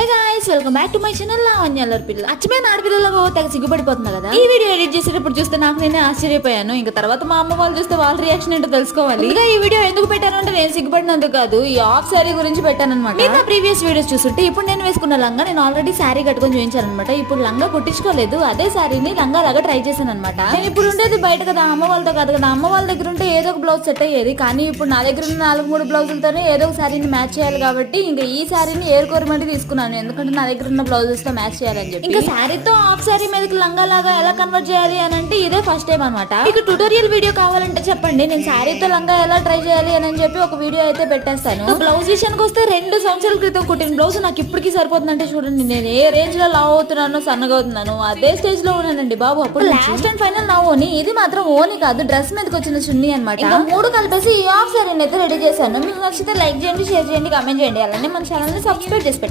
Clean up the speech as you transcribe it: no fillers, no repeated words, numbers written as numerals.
Hey guys, welcome back to my channel. లావణ్యాలర్ పిల్ల అచ్చమైన ఆడపిల్లలకు తెగ సిగ్గుపడిపోతున్నా కదా. ఈ వీడియో ఎడిట్ చేసేటప్పుడు చూస్తే నాకు నేనే ఆశ్చర్యపోయాను. ఇంకా తర్వాత మా అమ్మ వాళ్ళు చూస్తే వాళ్ళ రియాక్షన్ ఏంటో తెలుసుకోవాలి. ఇంకా ఈ వీడియో ఎందుకు పెట్టాను అంటే నేను సిగ్గుపడినందుకు కాదు, ఈ హాఫ్ శారీ గురించి పెట్టాను అనమాట. మీరు నా ప్రీవియస్ వీడియోస్ చూస్తుంటే ఇప్పుడు నేను వేసుకున్న లంగా నేను ఆల్రెడీ శారీ కట్టుకొని చూపించాను అనమాట. ఇప్పుడు లంగా కుట్టించుకోలేదు, అదే శారీని లంగా లాగా ట్రై చేశాను అనమాట. నేను ఇప్పుడు ఉండేది బయట కదా, అమ్మ వాళ్ళతో కాదు కదా. అమ్మ వాళ్ళ దగ్గర ఉంటే ఏదో ఒక బ్లౌజ్ సెట్ అయ్యేది, కానీ ఇప్పుడు నా దగ్గర ఉన్న 4-3 బ్లౌజులతోనే ఏదో ఒక శారీని మ్యాచ్ చేయాలి కాబట్టి ఇంకా ఈ శారీని ఏరుకోరమంటే తీసుకున్నాను. ఎందుకంటే నా దగ్గర ఉన్న బ్లౌజెస్ తో మ్యాచ్ చేయాలని చెప్పి. ఇంకా శారీతో హాఫ్ శారీ మీదకి లంగా లాగా ఎలా కన్వర్ట్ చేయాలి అని అంటే ఇదే ఫస్ట్ టైం అనమాట. మీకు ట్యూటోరియల్ వీడియో కావాలంటే చెప్పండి, నేను శారీతో లంగా ఎలా ట్రై చేయాలి అని చెప్పి ఒక వీడియో అయితే పెట్టేస్తాను. బ్లౌజ్ విషయానికి వస్తే 2 సంవత్సరాల క్రితం కుట్టిన బ్లౌజ్ నాకు ఇప్పటికీ సరిపోతుందంటే చూడండి. నేను ఏ రేంజ్ లో లావ్ అవుతున్నానో సన్నగా అవుతున్నాను అదే స్టేజ్ లో ఉన్నానండి బాబు. అప్పుడు లాస్ట్ అండ్ ఫైనల్ నా ఓని. ఇది మాత్రం ఓని కాదు, డ్రెస్ మీదకి వచ్చిన చున్నీ అనమాట. ఇంకా 3 కలిపేసి ఈ హాఫ్ శారీని అయితే రెడీ చేశాను. మీకు నచ్చితే లైక్ చేయండి, షేర్ చేయండి, కామెంట్ చేయండి. అలానే మన ఛానల్ ని సబ్స్క్రైబ్ చేసి